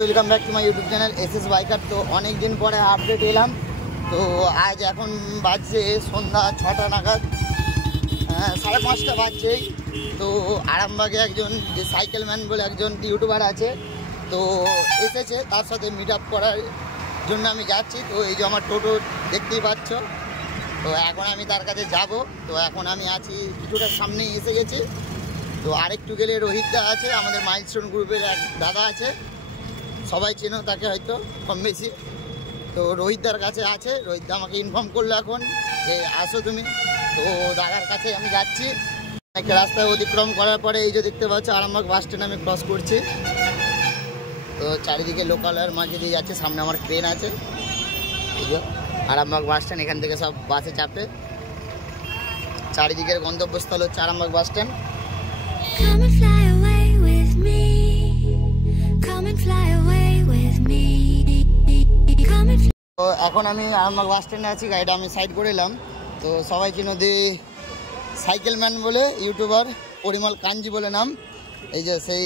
Welcome back to my YouTube channel SS biker. তো অনেক দিন পরে আপডেট এলাম। তো আজ এখন বাজছে সন্ধ্যা 6টা নাগাদ, 5:30 বাজছেই। তো আরামবাগে একজন যে সাইকেল ম্যান বলে একজন ইউটিউবার আছে, তো এসেছে, তার সাথে মিট আপ করার জন্য আমি যাচ্ছি। তো এই যে আমার টোটো দেখতেই পাচ্ছ, তো এখন আমি তার কাছে যাব। তো এখন আমি আছি কিছুটা সামনেই এসে গেছি। তো আরেকটু গেলে রোহিতদা আছে, আমাদের মাইলস্টোন গ্রুপের এক দাদা আছে, সবাই চেনো তাকে হয়তো কম বেশি। তো রোহিতদার কাছে আছে, রোহিতদা আমাকে ইনফর্ম করলো এখন যে আসো তুমি। তো দাদার কাছে আমি যাচ্ছি। একটা রাস্তায় অতিক্রম করার পরে এই যে দেখতে পাচ্ছ আরামবাগ বাস স্ট্যান্ড আমি ক্রস করছি। তো চারিদিকে লোকালের মাঝে দিয়ে যাচ্ছে, সামনে আমার ট্রেন আছে। এই যে আরামবাগ বাস স্ট্যান্ড, এখান থেকে সব বাসে চাপে। চারিদিকের গন্তব্যস্থল হচ্ছে আরামবাগ বাস স্ট্যান্ড। তো এখন আমি আরামবাগ বাস স্ট্যান্ডে আছি, গাড়িটা আমি সাইড করে এলাম। তো সবাই চিনো দি সাইকেল ম্যান বলে ইউটিউবার, পরিমল কাঞ্জি বলে নাম। এই যে সেই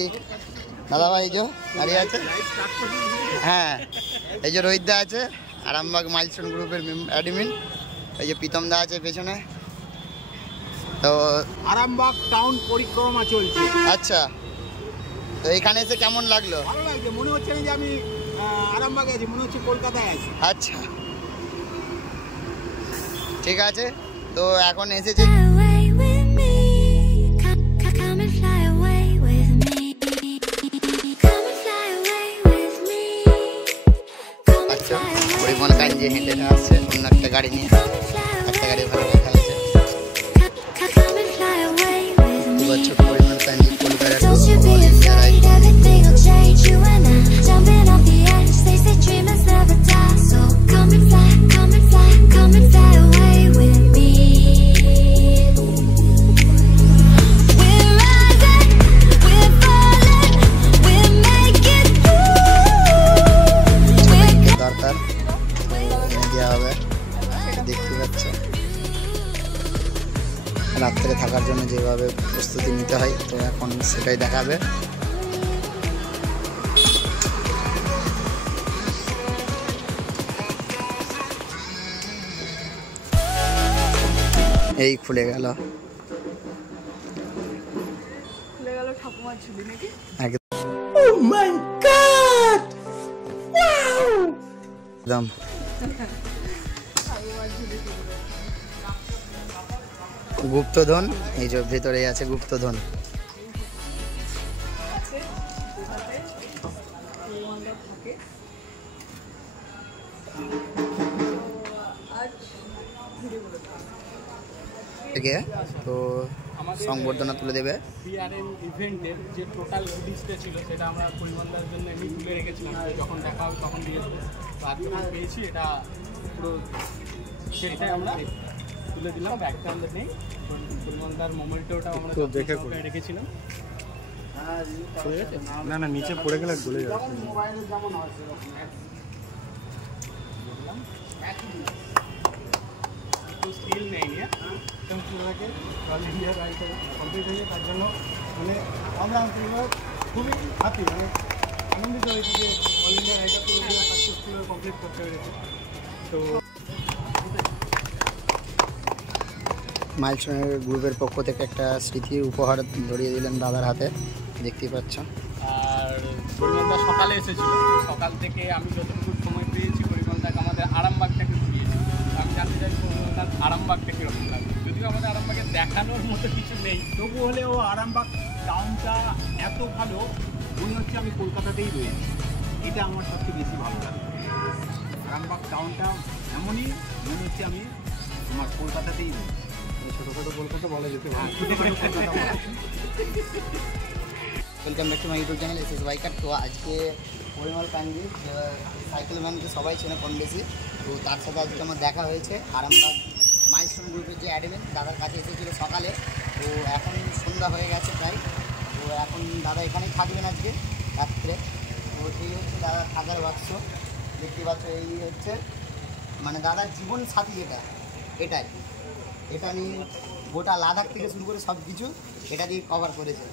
দাদাভাই এই যে দাঁড়িয়ে আছে, হ্যাঁ এই যে রোহিতদা আছে, আরামবাগ মাইলস্টোন গ্রুপের অ্যাডমিন। এই যে প্রীতম দা আছে পেছনে। তো আরামবাগ টাউন পরিক্রমা চলছে। আচ্ছা, তো এখানে এসে কেমন লাগলো? ভালো লাগছে, মনে হচ্ছে না যে আমি আরামবাগে আছি, মনে হচ্ছে কলকাতায় আছি। আচ্ছা ঠিক আছে, তো এখন এসেছি। আচ্ছা, পরিমল কাঞ্জি হেঁটে আসছে অন্য একটা গাড়ি নিয়ে, একটা গাড়ি ভালো দেখা যাচ্ছে। পরিমল কাঞ্জি কলকাতা দরকার দেওয়া হবে, দেখতে পাচ্ছ রাত্রে থাকার জন্য যেভাবে প্রস্তুতি নিতে হয়, তো এখন সেটাই দেখাবে। এই খুলে গেল ঠাকুমার ঝুলি নাকি? Oh my God! একদম গুপ্তধন, এই যে ভেতরে আছে গুপ্তধন। তো সংবর্ধনা তুলে দেবে। বিআরএন ইভেন্টের যে টোটাল লিস্টে ছিল সেটা আমরা পরিবহনের জন্য এমনি তুলে রেখেছিলাম, যখন দেখা হবে তখন দিয়ে দেবো। তো আজকে আমরা পেয়েছি, এটা পুরো সেটাই আমরা তুলে দিলাম। ব্যাগটা আমাদের নেই, পরিবহনটার মোমেন্টোটা আমরা দেখে রেখেছিলাম। না না, নিচে পড়ে গেলে গলে যাবে। মোবাইলে যেমন হয় সেরকম স্কিল নেই নিয়ে পুরোটাকে অল ইন্ডিয়া রাইড কমপ্লিট হয়েছে। তার জন্য মানে আমরা খুবই হ্যাপি, মানে আনন্দিত হয়েছি যে অল ইন্ডিয়া রাইডটা পুরো সাকসেসফুল কমপ্লিট করতে পেরেছে। তো মাইলস্টোন গ্রুপের পক্ষ থেকে একটা স্মৃতি উপহার ধরিয়ে দিলেন দাদার হাতে, দেখতেই পাচ্ছ। আর পরিমলদা সকালে এসেছিল, সকাল থেকে আমি যতটুকু সময় পেয়েছি পরিমলদাকে আমাদের আরামবাগটাকে ঘুরিয়েছি। আমি জানতে চাই পরিমলদার আরামবাগটা কীরকম লাগে। যদিও আমাদের আরামবাগে দেখানোর মতো কিছু নেই, তবু হলেও আরামবাগ টাউনটা এত ভালো মনে হচ্ছে আমি কলকাতাতেই রয়েছি। এটা আমার সবচেয়ে বেশি ভালো লাগে। আরামবাগ টাউনটা এমনই মনে হচ্ছে আমি আমার কলকাতাতেই রয়েছি। ছোটোখাটো কলকাতা বলা যেতে পারে। Welcome back to my YouTube channel SS biker. তো আজকে পরিমল কাঞ্জি সাইকেল ম্যানকে সবাই চেনে কম বেশি, তো তার সাথে আজকে আমার দেখা হয়েছে। আরামবাগ মাইলস্টোন গ্রুপের যে অ্যাডমিন দাদার কাছে এসেছিল সকালে। তো এখন সন্ধ্যা হয়ে গেছে প্রায়। তো এখন দাদা এখানেই থাকবেন আজকে রাত্রে। তো এই হচ্ছে দাদার থাকার বাক্স, দেখতে পাচ্ছ। এই হচ্ছে মানে দাদার জীবন সাথী যেটা, এটাই এটা নিয়ে গোটা লাদাখ থেকে শুরু করে সব কিছু এটা দিয়ে কভার করেছে।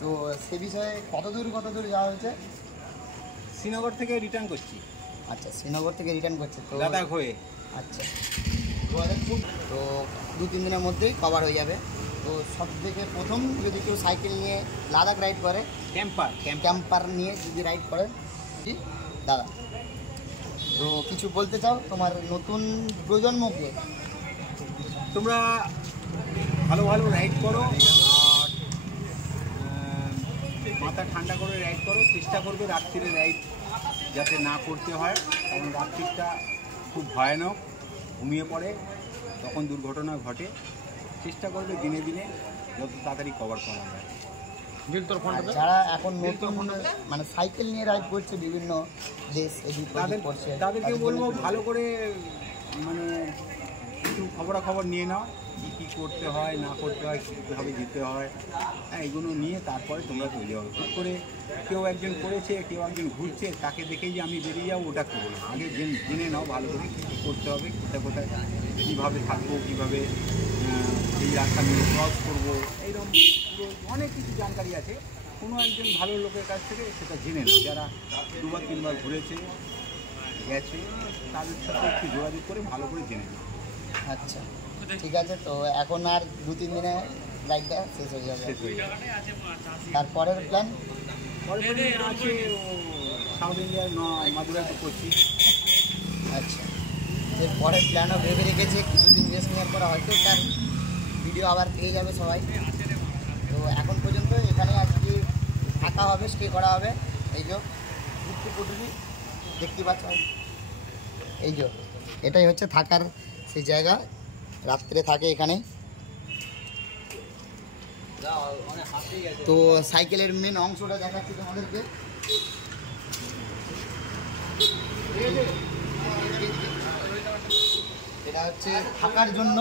তো সে বিষয়ে কত দূর যাওয়া হয়েছে শ্রীনগর থেকে রিটার্ন করছি, আচ্ছা শ্রীনগর থেকে রিটার্ন করছে তো লাদাখ হয়ে। আচ্ছা 2000 তো 2-3 দিনের মধ্যেই কভার হয়ে যাবে। তো সব থেকে প্রথম যদি কেউ সাইকেল নিয়ে লাদাখ রাইড করে, ক্যাম্পার নিয়ে যদি রাইড করে, জি দাদা তো কিছু বলতে চাও তোমার নতুন প্রজন্মকে? তোমরা ভালো ভালো রাইড করো আর মাথা ঠান্ডা করে রাইড করো। চেষ্টা করবে রাত্রিরে রাইড যাতে না করতে হয়, কারণ রাত্রিটা খুব ভয়ানক, ঘুমিয়ে পড়ে তখন দুর্ঘটনা ঘটে। চেষ্টা করবে দিনে দিনে যত তাড়াতাড়ি কভার করা যায়। আর যারা এখন নতুন মানে সাইকেল নিয়ে রাইড করছে বিভিন্ন দেশ তাদেরকে বলবো ভালো করে মানে একটু খবরাখবর নিয়ে নাও, কী করতে হয় না করতে হয়, কীভাবে যেতে হয়, হ্যাঁ এগুলো নিয়ে তারপরে তোমরা তৈরি হবে। ঠিক করে কেউ একজন করেছে, কেউ একজন ঘুরছে, তাকে দেখেই যে আমি বেরিয়ে যাবো ওটা করবো না। আগে জেনে নাও ভালো করে কী কী করতে হবে, কোথায় কোথায় কীভাবে থাকবো, কীভাবে এই রাস্তা নিয়ে ক্রস করবো, এইরকম অনেক কিছু জানকারি আছে। কোনো একজন ভালো লোকের কাছ থেকে সেটা জেনে নাও, যারা 2-3 বার ঘুরেছে গেছে, তাদের সাথে একটু যোগাযোগ করে ভালো করে জেনে নাও। আচ্ছা ঠিক আছে, তো এখন আর 2-3 দিনে রাইডটা শেষ হয়ে যাবে। তারপরের প্ল্যান আছে সাউথ ইন্ডিয়ার মাদুরাইতে করছি। আচ্ছা এর পরের প্ল্যানও ভেবে রেখেছে, কিছুদিন রেস্ট নেওয়ার পরে হয়তো তার ভিডিও আবার পেয়ে যাবে সবাই। তো এখন পর্যন্ত এখানে আজকে থাকা হবে, স্টে করা হবে। এই যে কুটুরি দেখতে পাচ্ছ, এই যে এটাই হচ্ছে থাকার সেই জায়গা, রাত্রে থাকে এখানে। তো সাইকেলের মেন অংশটা দেখাচ্ছি তোমাদেরকে। এটা হচ্ছে থাকার জন্য,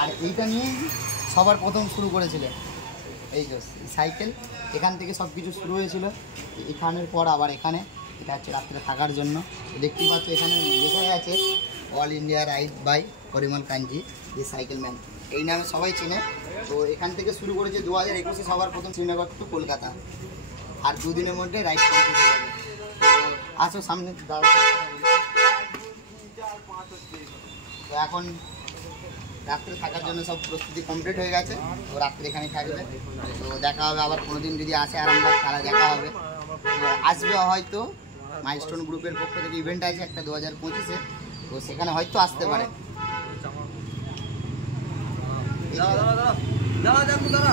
আর এইটা নিয়েই সবার প্রথম শুরু করেছিলেন। এই যে সাইকেল, এখান থেকে সব কিছু শুরু হয়েছিল, এখানের পর আবার এখানে। এটা হচ্ছে রাত্রে থাকার জন্য। দেখতেই পাচ্ছ এখানে লেখা আছে all India ride by Parimal Kanji the cycle man, এই নামে সবাই চেনে। তো এখান থেকে শুরু করেছে 2021-এ সবার প্রথম শ্রীনগর টু কলকাতা, আর 2 দিনের মধ্যে রাইড কমপ্লিট হয়ে যাবে। আসো সামনে দাঁড়া। তো এখন রাত্রে থাকার জন্য সব প্রস্তুতি কমপ্লিট হয়ে গেছে, তো রাত্রে এখানেই থাকবে। তো দেখা হবে আবার কোনো দিন যদি আসে আরামবাগ, তারা দেখা হবে। তো আসবে হয়তো মাইলস্টোন গ্রুপের পক্ষ থেকে ইভেন্ট আছে একটা 2025-এ, তো সেখানে হয়তো আসতে পারে। দাঁড়া